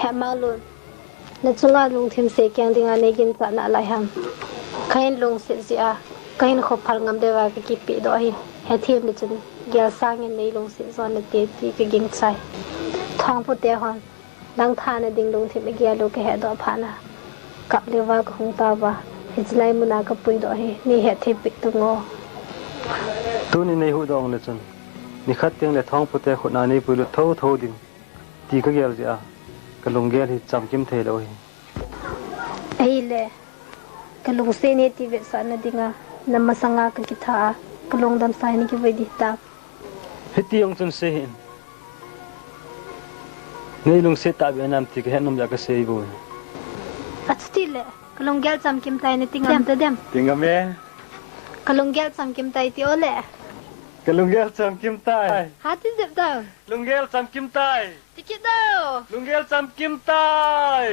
hẹ mau luôn là chúng ta lung thêm xe keng đi ngang negin ta na lại ham kain lung sẽ gì à kain khop phal ngam dewa cái kipi đó hi hethem le chun gel sang in nei lung sẽ zon le te ti cái ging chai thong pu te hon lang tha na ding lung thêm gel lo cái he đó phana kap lewa ko hung ta ba hijlai muna ka pui do hi ni hethem pik tu ngo tu ni nei hu dong le chun ni khat teng le thong pu te khuna ni pui lu tho tho ding ti ka gel ji a ka LUNGGEL hi chamkim the lo hi ai le ka lung se ne ti ve sa na dinga namasanga ka kitha ka lung dam sai ni ki ve di ta hiti ong chun se hin nei lung se ta be nam ti ka henom ja ka se bo atstile ka LUNGGEL chamkim tai ne tingam ta dem tingam e ka LUNGGEL chamkim tai ti ole ka LUNGGEL chamkim tai hati dep ta LUNGGEL chamkim tai tikit dau LUNGGEL chamkim tai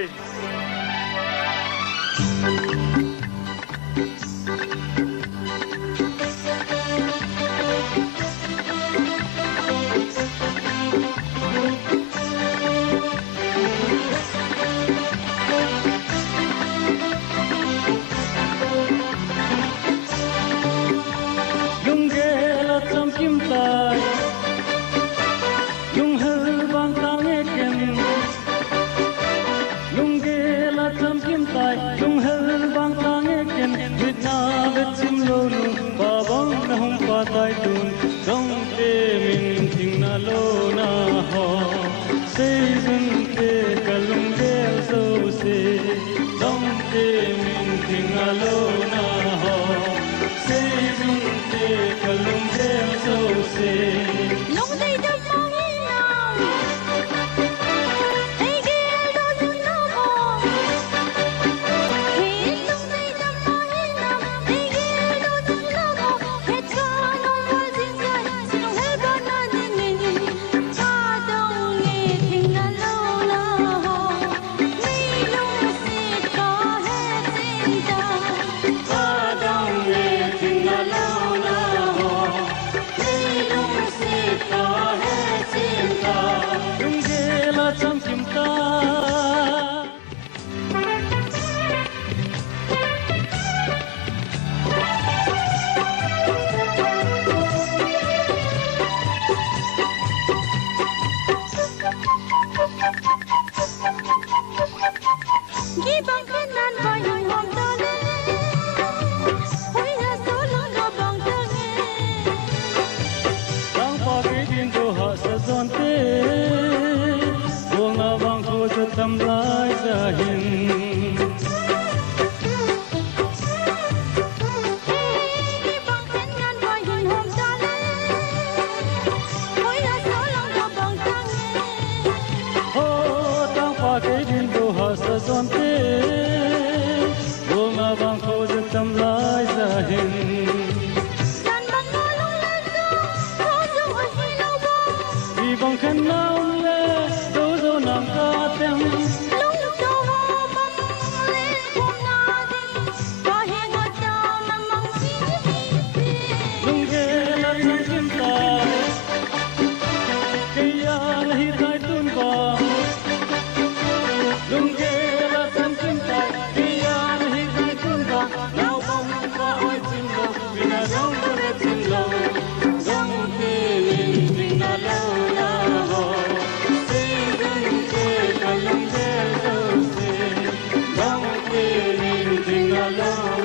LUNGGEL chamkim tai LUNGGEL bang tang eken LUNGGEL chamkim tai LUNGGEL bang tang eken bitna betsim lo nu ba bang na hum pa tai tun dong te min ting na lo na ho season te ka LUNGGEL so se dong te min ting na lo na ho season te ka LUNGGEL so se long dây đâm mong in nào ai kia đó dừng nó mò khi long dây đâm mong in nào ai kia đó dừng nó mò hết cho nó qua dinh dơi xin ông hết con nó nên nên cha đâu nghe thình là lâu là ho mi lung xịt có hết xin cha cha đâu nghe thình là lâu là ho mi lung xịt có hết xin cha LUNGGEL chamkim tai Ghi bằng khen nan vòi hồng hồng tơ lê hối hà số lưng gò bằng tơ nghe Tang pa ke din do ha sa zon te Buông a bang kho sa tam lai sa hin Ghi bằng khen nan vòi hồng hồng tơ lê hối hà số lưng gò bằng tơ nghe Ho tang pa ke din do ha sa zon te Buông a bang kho sa tam lai sa hin Đàn bằng ngô lung lên gió khó dấu ở khi lâu bóng Vì bang khen nam le do do nam ka tem lung đầu hoa bóng lên khung ngà đi có hẹn ngọt đào mà mong xin LUNGGEL chamkim tai Kaya hi tai tun ba LUNGGEL chamkim tai Kaya hi tai tun ba Nào bông ba oi chim lo Vina dong ba re chim lo Dong te min ting na lo la ho Season te ka LUNGGEL so se Dong te min ting na lo